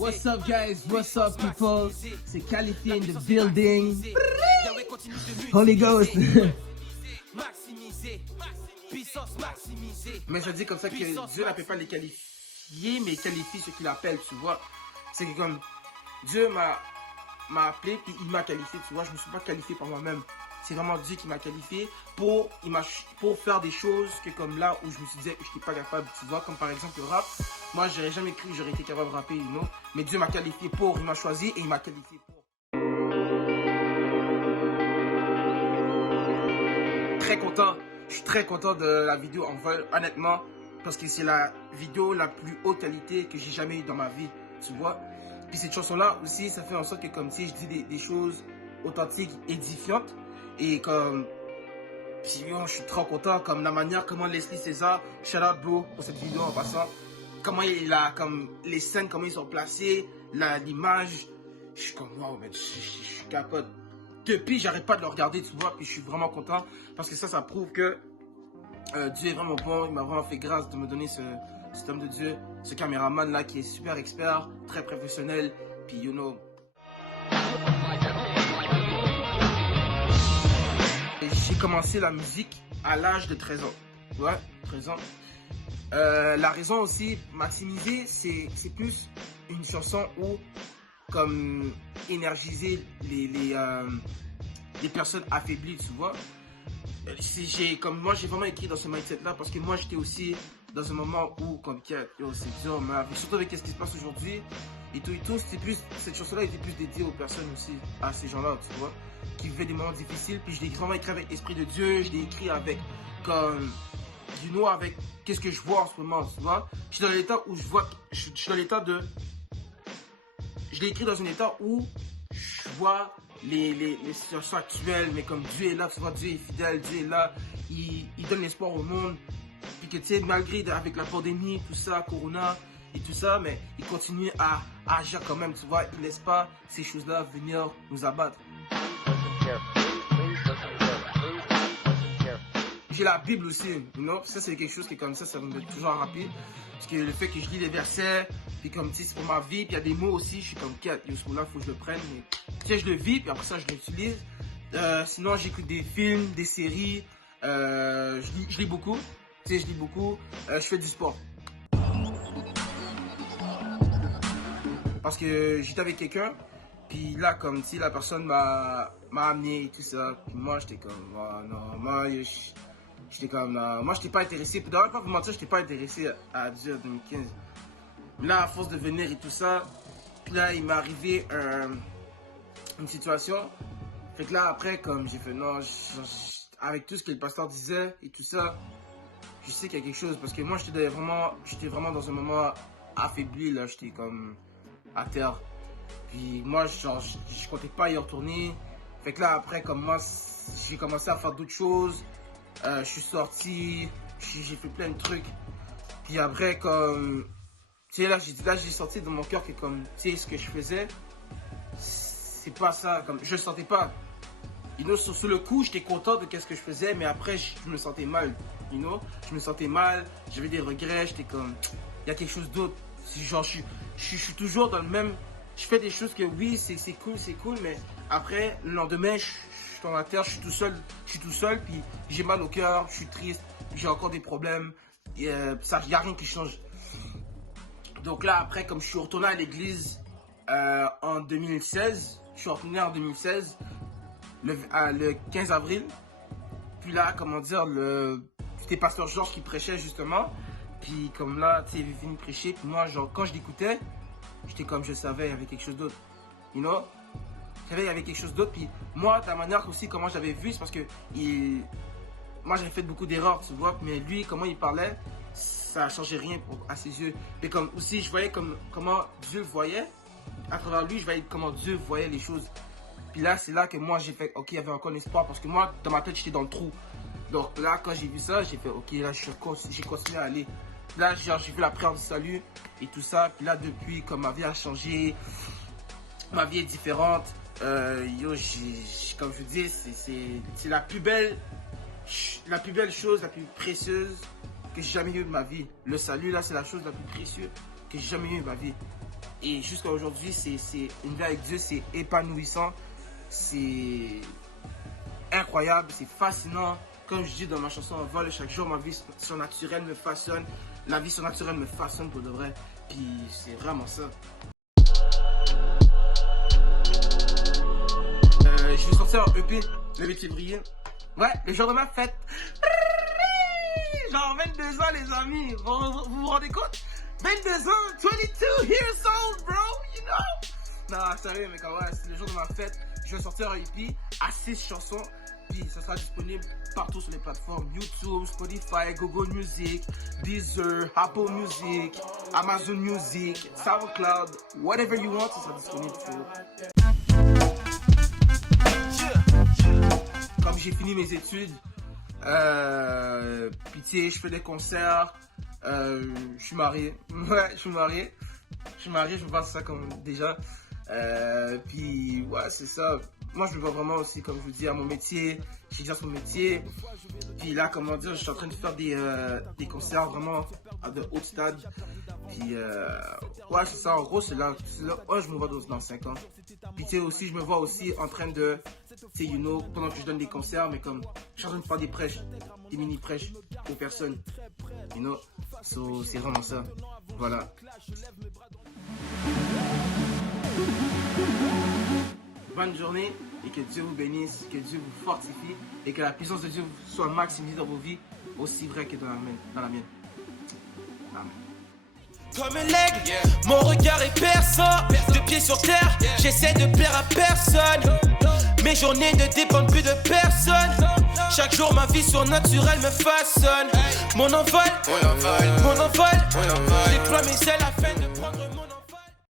What's up guys, what's up people, c'est Quality in the building, Holy Ghost. Mais je dis comme ça que Dieu n'appelle pas les qualifiés, mais qualifie ceux qu'il appelle, tu vois. C'est que comme Dieu m'a appelé et il m'a qualifié, tu vois. Je me suis pas qualifié par moi-même. C'est vraiment Dieu qui m'a qualifié pour faire des choses que comme là où je me suis dit que je n'étais pas capable, tu vois. Comme par exemple le rap. Moi, j'aurais jamais cru que j'aurais été capable de rapper, you know. Mais Dieu m'a qualifié pour, il m'a choisi et il m'a qualifié pour. Très content. Je suis très content de la vidéo en vrai, honnêtement. Parce que c'est la vidéo la plus haute qualité que j'ai jamais eue dans ma vie, tu vois. Puis cette chanson-là aussi, ça fait en sorte que comme si je dis des choses authentiques, édifiantes. Et comme, puis yo, je suis trop content, comme la manière comment Leslie César, shout out bro pour cette vidéo en passant, comment il a, comme les scènes, comment ils sont placées, l'image, je suis comme wow, je suis capote. Depuis, j'arrête pas de le regarder, tu vois, puis je suis vraiment content parce que ça prouve que Dieu est vraiment bon, il m'a vraiment fait grâce de me donner cet homme de Dieu, ce caméraman là qui est super expert, très professionnel, puis you know. J'ai commencé la musique à l'âge de 13 ans. Ouais, 13 ans. La raison aussi, Maximiser, c'est plus une chanson où, comme, énergiser les personnes affaiblies, tu vois. Comme moi, j'ai vraiment écrit dans ce mindset-là parce que moi, j'étais aussi dans un moment où, comme, yo, c'est dur, mais surtout avec ce qui se passe aujourd'hui et tout, cette chanson-là était plus dédiée aux personnes aussi, à ces gens-là, tu vois, qui vivaient des moments difficiles. Puis je l'ai vraiment écrit avec l'Esprit de Dieu, je l'ai écrit avec, comme, you know, avec qu'est-ce que je vois en ce moment, tu vois. Je suis dans l'état où je vois, je suis dans l'état de, je l'ai écrit dans un état où je vois les situations actuelles, mais comme Dieu est là, tu vois, Dieu est fidèle, Dieu est là, il donne l'espoir au monde. Puis que tu sais, malgré avec la pandémie, tout ça, Corona et tout ça, mais il continue à agir quand même, tu vois, il laisse pas ces choses-là venir nous abattre. J'ai la Bible aussi, you know? Ça c'est quelque chose qui est comme ça me met toujours rapide. Parce que le fait que je lis les versets, puis comme tu sais, c'est pour ma vie, puis il y a des mots aussi, je suis comme quête, ce mot-là, faut que je le prenne. Mais, tu sais, je le vis, puis après ça, je l'utilise. Sinon, j'écoute des films, des séries, je lis beaucoup, tu sais, je lis beaucoup, je fais du sport. Parce que j'étais avec quelqu'un, puis là, comme si la personne m'a amené et tout ça, puis moi, j'étais comme, oh, non, moi, j'étais comme, moi, j'étais pas intéressé. Puis d'ailleurs, pas vous mentir, j'étais pas intéressé à Dieu en 2015. Là, à force de venir et tout ça, puis là, il m'est arrivé une situation. Fait que là, après, comme j'ai fait, non, avec tout ce que le pasteur disait et tout ça, je sais qu'il y a quelque chose. Parce que moi, j'étais vraiment dans un moment affaibli, là, j'étais comme à terre. Puis moi, genre, je comptais pas y retourner. Fait que là, après, comme moi, j'ai commencé à faire d'autres choses. Je suis sorti, j'ai fait plein de trucs. Puis après, comme, tu sais, là, j'ai sorti de mon cœur que comme, tu sais, ce que je faisais, c'est pas ça. Comme, je le sentais pas. You know, sur le coup, j'étais content de ce que je faisais, mais après, je me sentais mal. You know, je me sentais mal, j'avais des regrets, j'étais comme, il y a quelque chose d'autre. Genre, je suis toujours dans le même. Je fais des choses que oui, c'est cool, mais après, le lendemain, je suis dans la terre, je suis tout seul, puis j'ai mal au cœur, je suis triste, j'ai encore des problèmes, et ça, il n'y a rien qui change. Donc là, après, comme je suis retourné à l'église en 2016, je suis retourné en 2016, le 15 avril, puis là, comment dire, c'était Pasteur Georges qui prêchait justement, puis comme là, tu sais, il est venu prêcher, puis moi, genre, quand je l'écoutais, j'étais comme, je savais, il y avait quelque chose d'autre, you know? Je savais, il y avait quelque chose d'autre, puis moi, de la manière aussi, comment j'avais vu, c'est parce que moi, j'avais fait beaucoup d'erreurs, tu vois, mais lui, comment il parlait, ça ne changeait rien à ses yeux. Mais comme aussi, je voyais comment Dieu voyait, à travers lui, je voyais comment Dieu voyait les choses. Puis là, c'est là que moi, j'ai fait, ok, il y avait encore l'espoir, parce que moi, dans ma tête, j'étais dans le trou. Donc là, quand j'ai vu ça, j'ai fait, ok, là, j'ai continué à aller. Là, j'ai vu la prière du salut et tout ça. Puis là, depuis, comme ma vie a changé, ma vie est différente. Yo, comme je dis, c'est la plus belle chose, la plus précieuse que j'ai jamais eue de ma vie. Le salut, là, c'est la chose la plus précieuse que j'ai jamais eue de ma vie. Et jusqu'à aujourd'hui, c'est une vie avec Dieu, c'est épanouissant, c'est incroyable, c'est fascinant. Comme je dis dans ma chanson Vol, chaque jour ma vie surnaturelle me façonne. La vie surnaturelle me façonne pour de vrai. Puis c'est vraiment ça. Je vais sortir un EP le 8 février. Ouais, le jour de ma fête. Genre 22 ans les amis. Vous vous rendez compte? 22 ans, 22 years old bro, you know? Non, sérieux mec, ouais, c'est le jour de ma fête. Je vais sortir un EP à 6 chansons. Puis ça sera disponible partout sur les plateformes YouTube, Spotify, Google Music, Deezer, Apple Music, Amazon Music, SoundCloud, whatever you want, ça sera disponible pour. Comme j'ai fini mes études, puis tu sais, je fais des concerts, je suis marié, ouais, je suis marié, je me passe ça comme déjà, puis ouais, c'est ça. Moi, je me vois vraiment aussi, comme je vous dis, à mon métier. J'exerce mon métier. Puis là, comment dire, je suis en train de faire des concerts vraiment à de haut stade. Puis, ouais, c'est ça. En gros, c'est là ouais, je me vois dans 5 ans. Puis, tu sais, aussi, je me vois aussi en train de, tu sais, you know, pendant que je donne des concerts, mais comme, je suis en train de faire des prêches, des mini-prêches aux personnes. You know, so, c'est vraiment ça. Voilà. Bonne journée et que Dieu vous bénisse, que Dieu vous fortifie et que la puissance de Dieu soit maximisée dans vos vies, aussi vrai que dans la mienne. Amen. Comme un aigle, mon regard est perçant, de pieds sur terre, j'essaie de plaire à personne. Mes journées ne dépendent plus de personne. Chaque jour ma vie surnaturelle me façonne. Mon envol, mon envol, mon envol.